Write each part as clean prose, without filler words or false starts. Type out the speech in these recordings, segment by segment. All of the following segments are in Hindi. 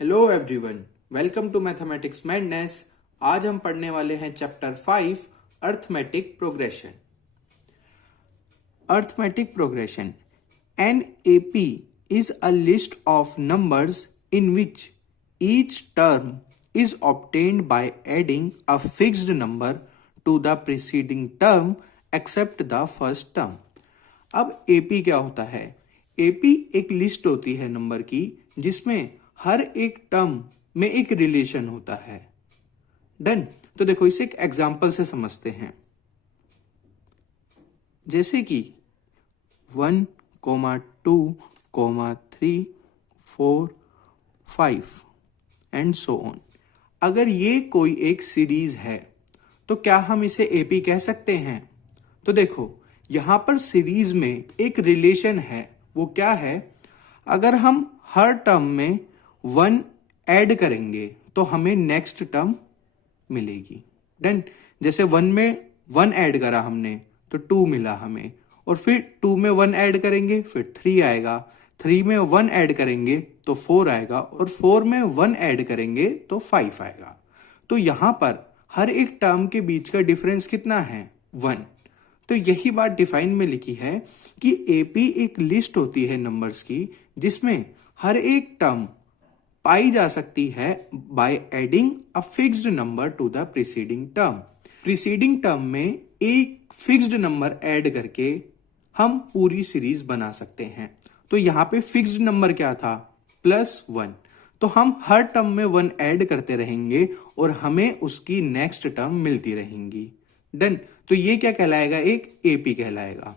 Hello everyone, welcome to mathematics madness. आज हम पढ़ने वाले हैं chapter 5 arithmetic progression. Arithmetic progression an AP is a list of numbers in which each term is obtained by adding a fixed number to the preceding term except the first term। अब AP क्या होता है? AP एक लिस्ट होती है नंबर की जिसमें हर एक टर्म में एक रिलेशन होता है। डन। तो देखो इसे एक एग्जाम्पल से समझते हैं। जैसे कि 1, 2, 3, 4, 5 एंड सो ऑन। अगर ये कोई एक सीरीज है तो क्या हम इसे एपी कह सकते हैं? तो देखो यहां पर सीरीज में एक रिलेशन है। वो क्या है? अगर हम हर टर्म में 1 ऐड करेंगे तो हमें नेक्स्ट टर्म मिलेगी। डन। जैसे 1 में 1 ऐड करा हमने तो 2 मिला हमें, और फिर 2 में 1 ऐड करेंगे फिर 3 आएगा, 3 में 1 ऐड करेंगे तो 4 आएगा, और 4 में 1 ऐड करेंगे तो 5 आएगा। तो यहां पर हर एक टर्म के बीच का डिफरेंस कितना है? 1। तो यही बात डिफाइन में लिखी है कि एपी एक लिस्ट होती है नंबर्स की जिसमें हर एक टर्म पाई जा सकती है by adding a fixed number two the preceding term. Preceding term में एक फिक्स्ड नंबर ऐड करके हम पूरी सीरीज बना सकते हैं। तो यहां पे फिक्स्ड नंबर क्या था? +1। तो हम हर टर्म में 1 ऐड करते रहेंगे और हमें उसकी नेक्स्ट टर्म मिलती रहेंगी। डन। तो ये क्या कहलाएगा? एक एपी कहलाएगा।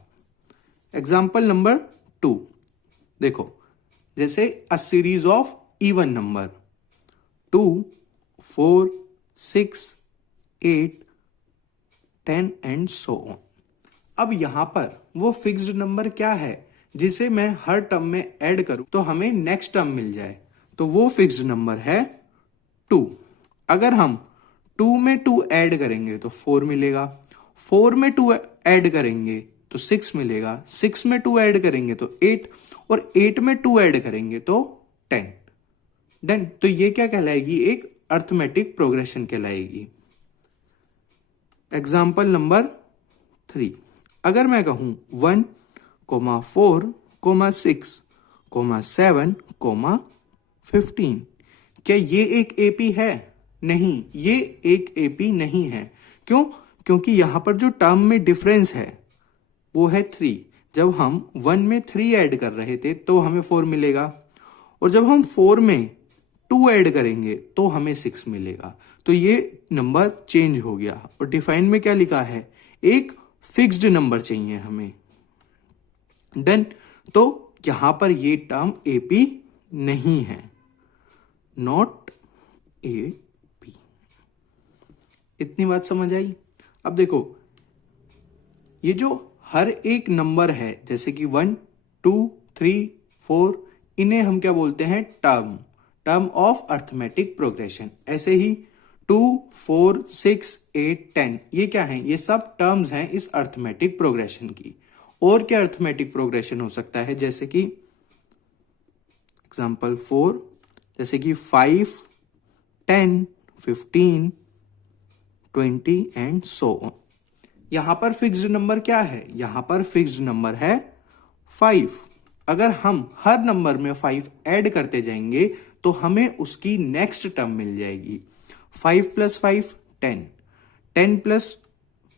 एग्जाम्पल नंबर 2 देखो, जैसे a series of even number 2, 4, 6, 8, 10 and so on. अब यहां पर वो फिक्स्ड नंबर क्या है जिसे मैं हर टर्म में ऐड करूं तो हमें नेक्स्ट टर्म मिल जाए? तो वो फिक्स्ड नंबर है 2। अगर हम 2 में 2 ऐड करेंगे तो 4 मिलेगा, 4 में 2 ऐड करेंगे तो 6 मिलेगा, 6 में 2 ऐड करेंगे तो 8, और 8 में 2 ऐड करेंगे तो 10। डन। तो ये क्या कहलाएगी? एक अर्थमेटिक प्रोग्रेशन कहलाएगी। एग्जाम्पल नंबर 3, अगर मैं कहूं 1, 4, 6, 7, 15, क्या ये एक एपी है? नहीं, ये एक एपी नहीं है। क्यों? क्योंकि यहां पर जो टर्म में डिफरेंस है वो है 3। जब हम 1 में 3 ऐड कर रहे थे तो हमें 4 मिलेगा, और जब हम 4 में 2 ऐड करेंगे तो हमें 6 मिलेगा। तो ये नंबर चेंज हो गया, और डिफाइन में क्या लिखा है? एक फिक्स्ड नंबर चाहिए हमें। डन। तो यहां पर ये टर्म एपी नहीं है, नॉट एपी। इतनी बात समझ आई? अब देखो ये जो हर एक नंबर है जैसे कि 1, 2, 3, 4, इन्हें हम क्या बोलते हैं? Term of arithmetic progression. ऐसे ही 2, 4, 6, 8, 10 ये क्या है? ये सब टर्म्स हैं इस अर्थमेटिक प्रोग्रेशन की। और क्या अर्थमेटिक प्रोग्रेशन हो सकता है? जैसे कि एग्जाम्पल 4, जैसे कि 5, 10, 15, 20 एंड सो ऑन। यहां पर फिक्स्ड नंबर क्या है? यहां पर फिक्स्ड नंबर है 5। अगर हम हर नंबर में 5 ऐड करते जाएंगे तो हमें उसकी नेक्स्ट टर्म मिल जाएगी। 5 + 5 10, 10 +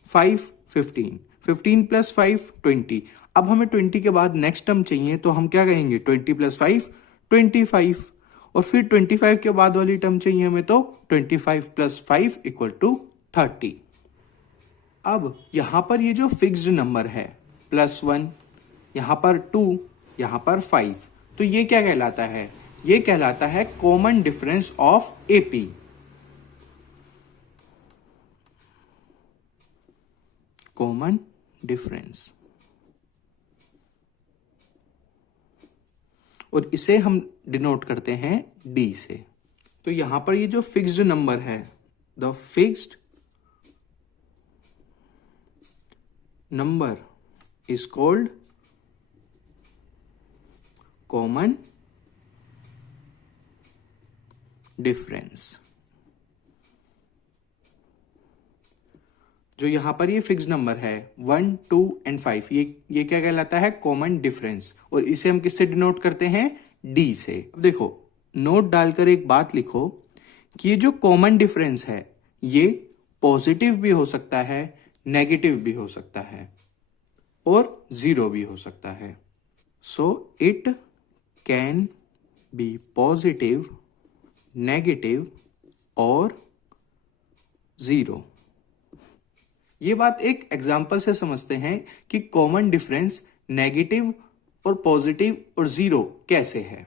5 15, 15 + 5 20। अब हमें 20 के बाद नेक्स्ट टर्म चाहिए तो हम क्या कहेंगे? 20 + 5 25, और फिर 25 के बाद वाली टर्म चाहिए हमें तो 25 + 5 = 30। अब यहां पर ये जो फिक्स्ड नंबर है +1, यहां पर 2, यहां पर 5, तो ये क्या कहलाता है? ये कहलाता है common difference of AP. Common difference, और इसे हम डिनोट करते हैं डी से। तो यहां पर ये जो फिक्स्ड नंबर है, the fixed number is called common difference. जो यहां पर ये फिक्स नंबर है 1, 2 एंड 5, ये क्या कहलाता है? Common difference. और इसे हम किससे डिनोट करते हैं? डी से। अब देखो, नोट डालकर एक बात लिखो कि ये जो कॉमन डिफरेंस है ये पॉजिटिव भी हो सकता है, नेगेटिव भी हो सकता है और जीरो भी हो सकता है। So it can be positive, negative और जीरो। ये बात एक एग्जाम्पल से समझते हैं कि कॉमन डिफरेंस नेगेटिव और पॉजिटिव और जीरो कैसे है।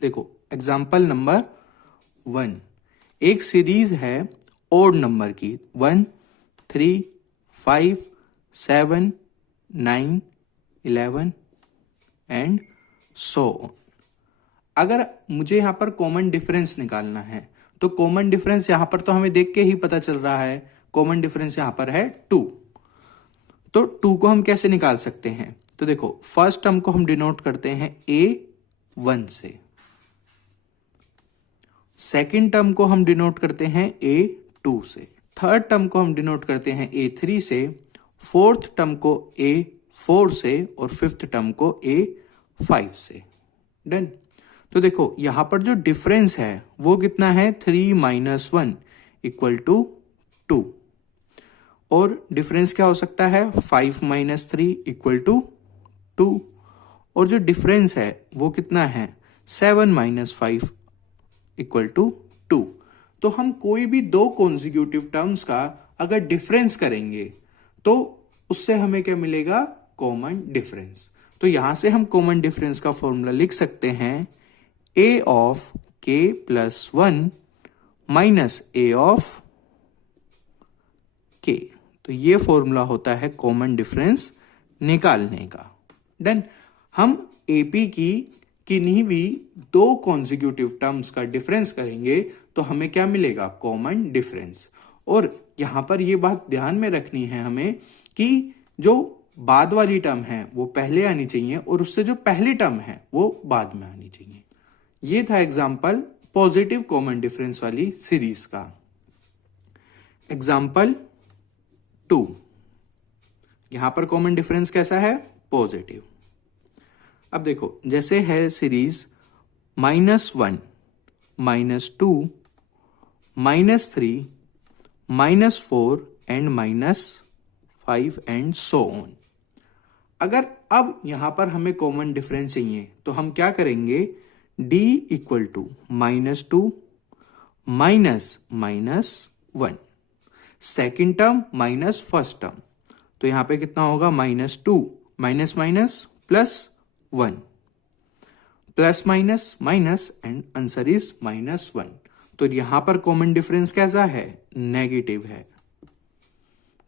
देखो, एग्जाम्पल नंबर 1, एक सीरीज है ओड नंबर की 1, 3, 5, 7, 9, 11 एंड सो ऑन। अगर मुझे यहां पर कॉमन डिफरेंस निकालना है तो कॉमन डिफरेंस यहां पर तो हमें देख के ही पता चल रहा है, कॉमन डिफरेंस यहां पर है 2। तो 2 को हम कैसे निकाल सकते हैं? तो देखो, फर्स्ट टर्म को हम डिनोट करते हैं A1 से, सेकेंड टर्म को हम डिनोट करते हैं A2 से, थर्ड टर्म को हम डिनोट करते हैं A3 से, फोर्थ टर्म को A4 से और फिफ्थ टर्म को A5 से। डन। तो देखो, यहां पर जो डिफरेंस है वो कितना है? 3 - 1 = 2। और डिफरेंस क्या हो सकता है? 5 - 3 = 2। और जो डिफरेंस है वो कितना है? 7 - 5 = 2। तो हम कोई भी दो कॉन्जिक्यूटिव टर्म्स का अगर डिफरेंस करेंगे तो उससे हमें क्या मिलेगा? Common difference. तो यहां से हम कॉमन डिफरेंस का फॉर्मूला लिख सकते हैं a of k + 1 minus a of k। तो ये फॉर्मूला होता है कॉमन डिफरेंस निकालने का। डन। हम एपी की किन्हीं भी दो कॉन्जिक्यूटिव टर्म्स का डिफरेंस करेंगे तो हमें क्या मिलेगा? Common difference. और यहां पर यह बात ध्यान में रखनी है हमें कि जो बाद वाली टर्म है वो पहले आनी चाहिए और उससे जो पहली टर्म है वो बाद में आनी चाहिए। ये था एग्जाम्पल पॉजिटिव कॉमन डिफरेंस वाली सीरीज का। एग्जाम्पल 2, यहां पर कॉमन डिफरेंस कैसा है? पॉजिटिव। अब देखो, जैसे है series -1, -2, -3, -4 and -5 and so on. अगर अब यहां पर हमें कॉमन डिफरेंस चाहिए तो हम क्या करेंगे? d = -2 -1, second term minus first term. तो यहां पे कितना होगा? -2 minus minus +1, plus minus minus and answer is -1। तो यहां पर कॉमन डिफरेंस कैसा है? नेगेटिव है।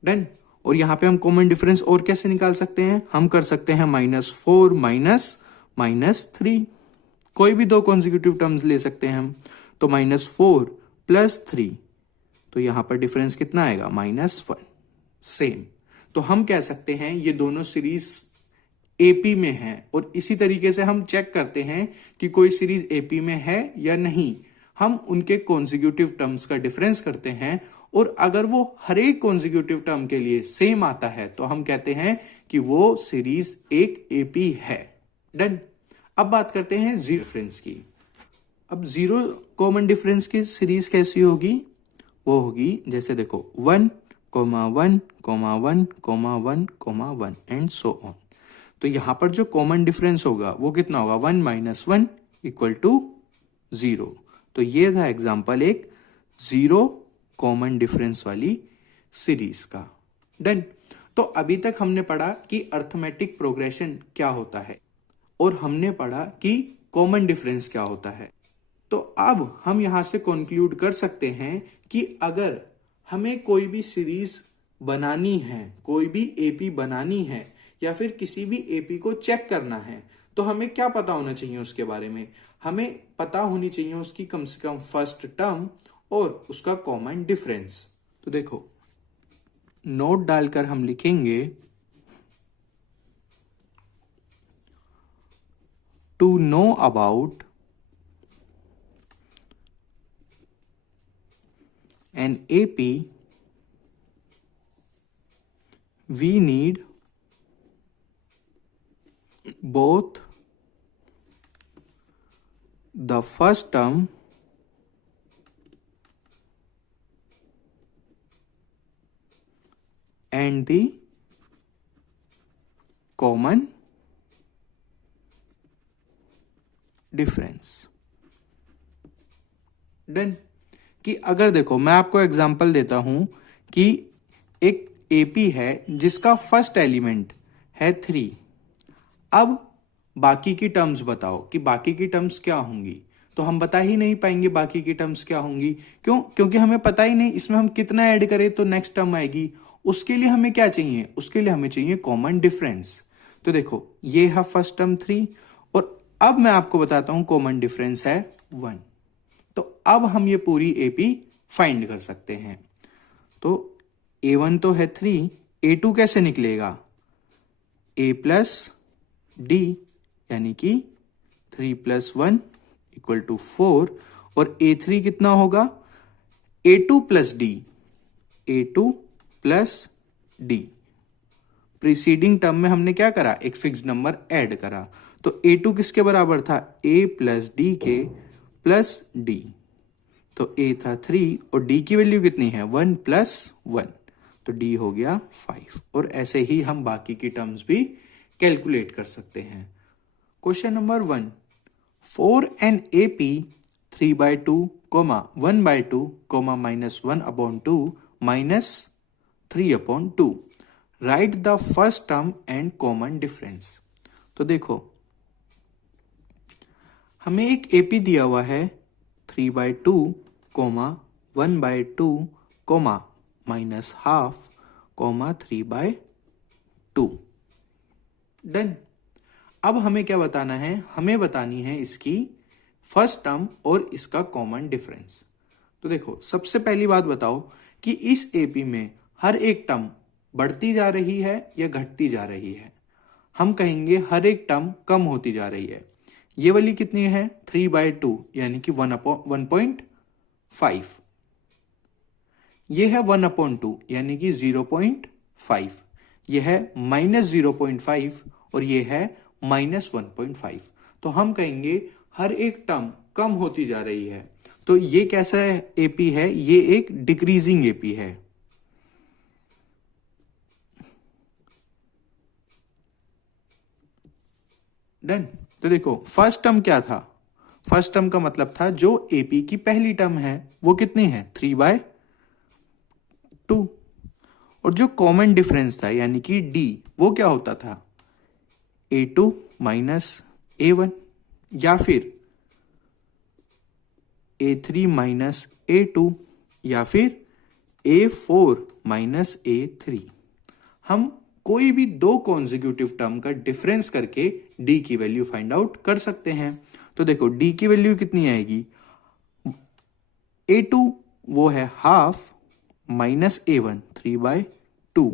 डन। और यहां पे हम कॉमन डिफरेंस और कैसे निकाल सकते हैं? हम कर सकते हैं -4 -3। कोई भी दो कॉन्जिक्यूटिव टर्म्स ले सकते हैं हम। तो -4 + 3, तो यहां पर डिफरेंस कितना आएगा? -1। सेम। तो हम कह सकते हैं ये दोनों सीरीज एपी में है। और इसी तरीके से हम चेक करते हैं कि कोई सीरीज एपी में है या नहीं। हम उनके कॉन्जिक्यूटिव टर्म्स का डिफरेंस करते हैं और अगर वो हर एक कॉन्जिक्यूटिव टर्म के लिए सेम आता है तो हम कहते हैं कि वो सीरीज एक एपी है। डन। अब बात करते हैं जीरो डिफरेंस की। अब जीरो कॉमन डिफरेंस की सीरीज कैसी होगी? वो होगी जैसे देखो 1, 1, 1, 1, 1 एंड सो ऑन। तो यहां पर जो कॉमन डिफरेंस होगा वो कितना होगा? 1 - 1 = 0। तो ये था एग्जांपल एक जीरो कॉमन डिफरेंस वाली सीरीज का। डन। तो अभी तक हमने पढ़ा कि अर्थमेटिक प्रोग्रेशन क्या होता है और हमने पढ़ा कि कॉमन डिफरेंस क्या होता है। तो अब हम यहां से कंक्लूड कर सकते हैं कि अगर हमें कोई भी सीरीज बनानी है, कोई भी एपी बनानी है या फिर किसी भी एपी को चेक करना है तो हमें क्या पता होना चाहिए उसके बारे में? हमें पता होनी चाहिए उसकी कम से कम फर्स्ट टर्म और उसका कॉमन डिफरेंस। तो देखो, नोट डालकर हम लिखेंगे to know about AP, we need both the first term and the common difference. Done. कि अगर देखो मैं आपको एग्जांपल देता हूं कि एक एपी है जिसका फर्स्ट एलिमेंट है 3। अब बाकी की टर्म्स बताओ कि बाकी की टर्म्स क्या होंगी, तो हम बता ही नहीं पाएंगे बाकी की टर्म्स क्या होंगी। क्यों? क्योंकि हमें पता ही नहीं इसमें हम कितना ऐड करें तो नेक्स्ट टर्म आएगी। उसके लिए हमें क्या चाहिए? उसके लिए हमें चाहिए कॉमन डिफरेंस। तो देखो ये है फर्स्ट टर्म 3 और अब मैं आपको बताता हूं कॉमन डिफरेंस है 1। तो अब हम ये पूरी एपी फाइंड कर सकते हैं। तो A1 तो है 3, A2 कैसे निकलेगा? A प्लस डी, यानी कि 3 + 1 = 4। और A3 कितना होगा? A2 + D, A2 + D। Preceding term में हमने क्या करा? एक फिक्स्ड नंबर ऐड करा। तो A2 किसके बराबर था? A + D के प्लस D। तो A था 3 और D की वैल्यू कितनी है? 1 + 1, तो D हो गया 5। और ऐसे ही हम बाकी की टर्म्स भी कैलकुलेट कर सकते हैं। Question number 1, for an AP 3/2, 1/2, -1/2 -3/2 write the first term and common difference. तो देखो हमें एक एपी दिया हुआ है 3/2, 1/2, -1/2, 3/2। डन। अब हमें क्या बताना है? हमें बतानी है इसकी फर्स्ट टर्म और इसका कॉमन डिफरेंस। तो देखो सबसे पहली बात बताओ कि इस एपी में हर एक टर्म बढ़ती जा रही है या घटती जा रही है? हम कहेंगे हर एक टर्म कम होती जा रही है। ये वाली कितनी है? 3/2, यानी कि 1/5। ये है 1/2, यानी कि 0.5। ये है -0.5 और ये है -1.5। तो हम कहेंगे हर एक टर्म कम होती जा रही है। तो ये कैसा एपी है? ये एक डिक्रीजिंग एपी है। डन। तो देखो फर्स्ट टर्म क्या था? फर्स्ट टर्म का मतलब था जो एपी की पहली टर्म है वो कितनी है? 3/2। और जो कॉमन डिफरेंस था यानी कि डी, वो क्या होता था? A2 - A1 या फिर A3 - A2 या फिर A4 - A3। हम कोई भी दो कॉन्जिक्यूटिव टर्म का डिफरेंस करके डी की वैल्यू फाइंड आउट कर सकते हैं। तो देखो डी की वैल्यू कितनी आएगी? A2 वो है हाफ -A1 3/2,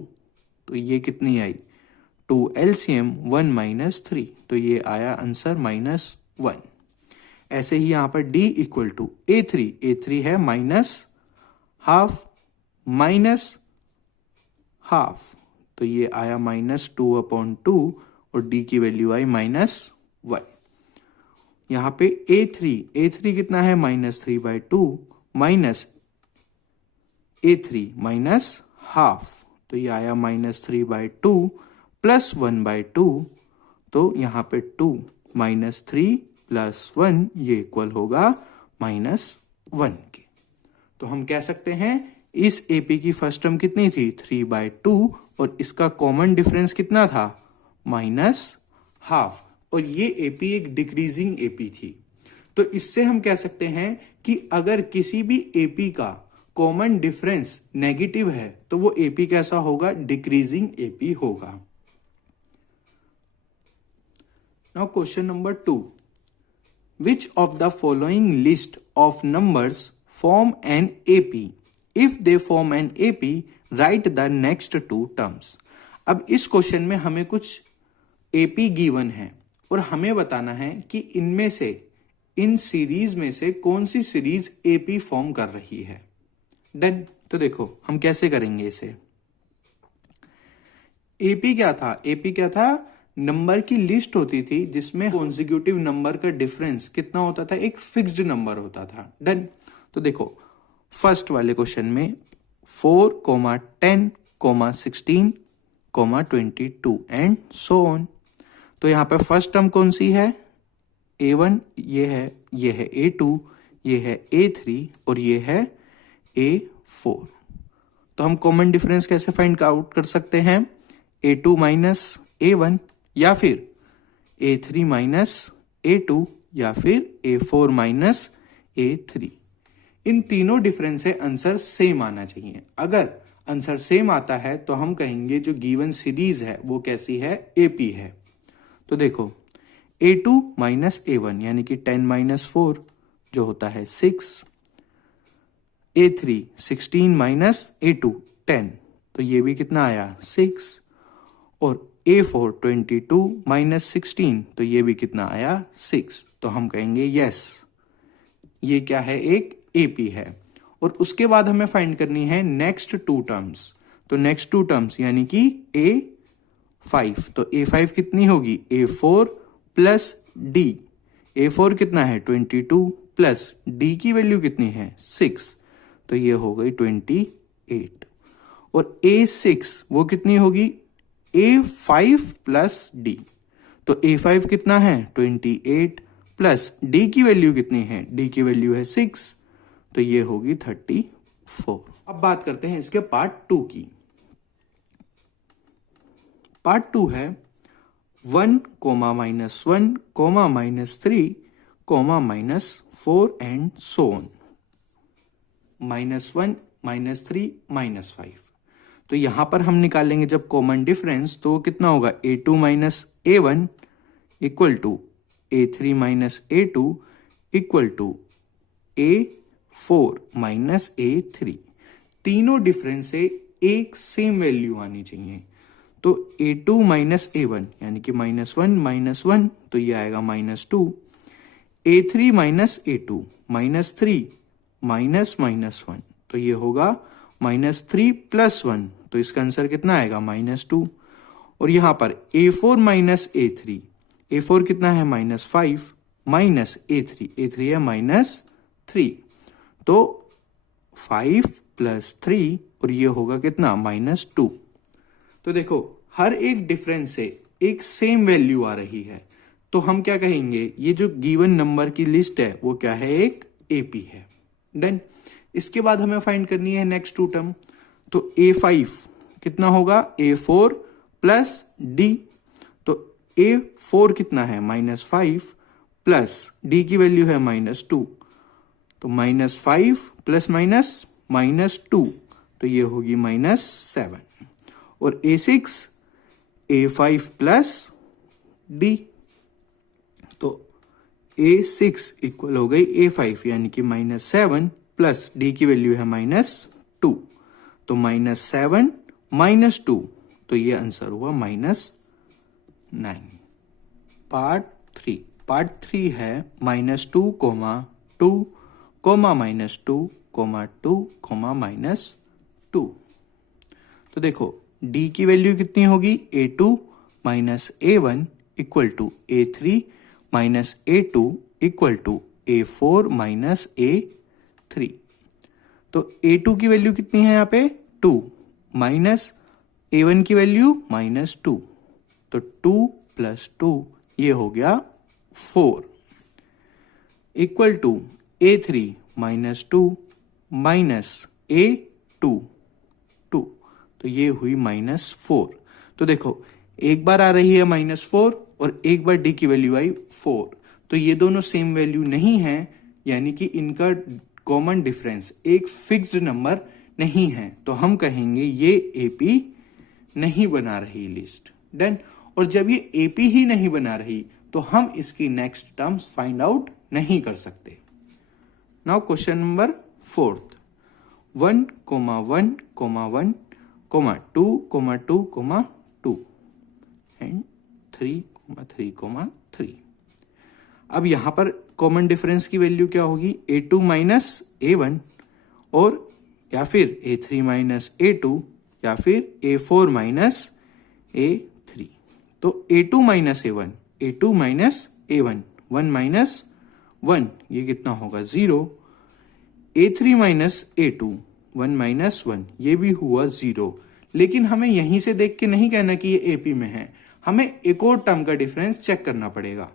तो ये कितनी आई? 2 LCM 1 - 3, तो ये आया आंसर -1। ऐसे ही यहां पर D = A3, A3 है -1/2, तो ये आया -2/2 और D की वैल्यू आई -1। यहां पे A3 कितना है? -3/2 A3 -1/2, तो ये आया -3/2 + 1/2, तो यहां पे 2 -3 + 1 ये इक्वल होगा -1 के। तो हम कह सकते हैं इस एपी की फर्स्ट टर्म कितनी थी? 3/2 और इसका कॉमन डिफरेंस कितना था? -1/2। और ये एपी एक डिक्रीजिंग एपी थी। तो इससे हम कह सकते हैं कि अगर किसी भी एपी का कॉमन डिफरेंस नेगेटिव है तो वो एपी कैसा होगा? डिक्रीजिंग एपी होगा। Now question number 2, which of the following list of numbers form an AP? If they form an AP right the next 2 terms. अब इस क्वेश्चन में हमें कुछ एपी गिवन है और हमें बताना है कि इनमें से, इन सीरीज में से कौन सी सीरीज एपी फॉर्म कर रही है। डन। तो देखो हम कैसे करेंगे इसे। एपी क्या था, एपी क्या था, नंबर की लिस्ट होती थी जिसमें कॉन्जिक्यूटिव नंबर का डिफरेंस कितना होता था, एक फिक्स्ड नंबर होता था। डन। तो देखो फर्स्ट वाले क्वेश्चन में 4, 10, 16, 22 एंड सो ऑन। तो यहां पर फर्स्ट टर्म कौन सी है, A1, ये है A2, ये है A3 और ये है A4। तो हम कॉमन डिफरेंस कैसे फाइंड आउट कर सकते हैं, A2 माइनस A1 या फिर A3 माइनस A2 या फिर A4 माइनस A3। इन तीनों डिफरेंस से आंसर सेम आना चाहिए। अगर आंसर सेम आता है तो हम कहेंगे जो गिवन सीरीज है वो कैसी है, एपी है। तो देखो A2 माइनस A1 यानी कि 10 माइनस 4 जो होता है 6, A3 16 माइनस A2 10 तो ये भी कितना आया 6, और A4 22 माइनस 16 तो ये भी कितना आया 6। तो हम कहेंगे यस ये क्या है, एक एपी है। और उसके बाद हमें फाइंड करनी है नेक्स्ट टू टर्म्स। तो नेक्स्ट टू टर्म्स यानी कि A5, तो A5 कितनी होगी, A4 प्लस D। A4 कितना है 22 प्लस D की वैल्यू कितनी है 6, तो ये हो गई 28। और A6 वो कितनी होगी, A5 प्लस D। तो A5 कितना है 28 प्लस D की वैल्यू कितनी है, D की वैल्यू है 6, तो ये होगी 34। अब बात करते हैं इसके पार्ट 2 की। पार्ट 2 है 1, -1, -3, -4 एंड सो ऑन। -1, -3, -5। तो यहां पर हम निकालेंगे जब कॉमन डिफरेंस तो कितना होगा, A2 minus A1 equal to A3 minus A2 equal to A4 minus A3। तीनों डिफरेंस से एक सेम वैल्यू आनी चाहिए। तो A2 माइनस A1 यानी कि -1, तो ये आएगा -2। A3 माइनस A2 -3 -1 तो ये होगा -3 + 1, तो इसका आंसर कितना आएगा -2। और यहां पर A4 माइनस A3, A4 कितना है -5 माइनस A3 है -3, तो 5 + 3 और ये होगा कितना -2। तो देखो हर एक डिफरेंस से एक सेम वैल्यू आ रही है, तो हम क्या कहेंगे, ये जो गिवन नंबर की लिस्ट है वो क्या है, एक एपी है। डन। इसके बाद हमें फाइंड करनी है नेक्स्ट टू टर्म। तो A5 कितना होगा, A4 प्लस D। तो A4 कितना है -5 प्लस D की वैल्यू है -2, तो -5 प्लस -2 तो ये होगी -7। और A6 A5 प्लस D, तो A6 इक्वल हो गई A5 यानी कि -7 प्लस D की वैल्यू है -2, तो -7 -2 तो ये आंसर हुआ -9। पार्ट 3 है -2, 2, -2, -2, -2। तो देखो D की वैल्यू कितनी होगी, A2 minus A1 equal to A3 minus A2 equal to A4 minus A3। तो A2 की वैल्यू कितनी है यहाँ पे 2 माइनस A1 की वैल्यू -2, तो 2 + 2 ये हो गया 4 equal to A3 -2 minus A2 2, तो ये हुई -4। तो देखो एक बार आ रही है -4 और एक बार D की वैल्यू आई 4, तो ये दोनों सेम वैल्यू नहीं है, यानी कि इनका कॉमन डिफरेंस एक फिक्स्ड नंबर नहीं है, तो हम कहेंगे ये एपी नहीं बना रही लिस्ट। डन। और जब ये एपी ही नहीं बना रही तो हम इसकी नेक्स्ट टर्म्स फाइंड आउट नहीं कर सकते। Now question number 4, 1, 1, 1, 2, 2 and 3, 3, 3। अब यहां पर कॉमन डिफरेंस की वैल्यू क्या होगी, A2 माइनस A1 और या फिर A3 माइनस A2 या फिर A4 माइनस A3। तो A2 minus A1, A2 minus A1, 1 minus 1, ये कितना होगा 0। A3 माइनस A2, 1 माइनस 1, ये भी हुआ 0। लेकिन हमें यहीं से देख के नहीं कहना कि ये AP में है, हमें एक और टर्म का डिफरेंस चेक करना पड़ेगा।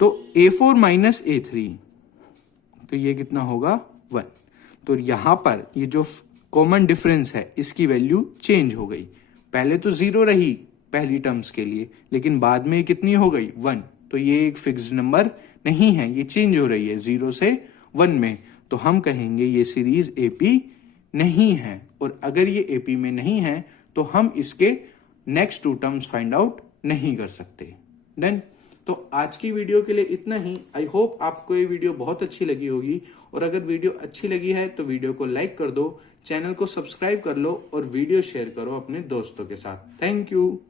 तो A4 माइनस A3, तो ये कितना होगा 1। तो यहां पर ये जो कॉमन डिफरेंस है इसकी वैल्यू चेंज हो गई। पहले तो 0 रही पहली टर्म्स के लिए, लेकिन बाद में कितनी हो गई 1। तो ये एक फिक्स्ड नंबर नहीं है, ये चेंज हो रही है 0 से 1 में। तो हम कहेंगे ये सीरीज AP नहीं है। और अगर ये AP में नहीं है तो हम इसके नेक्स्ट 2 टर्म्स फाइंड आउट नहीं कर सकते। डन। तो आज की वीडियो के लिए इतना ही। आई होप आपको ये वीडियो बहुत अच्छी लगी होगी, और अगर वीडियो अच्छी लगी है तो वीडियो को लाइक कर दो, चैनल को सब्सक्राइब कर लो और वीडियो शेयर करो अपने दोस्तों के साथ। Thank you.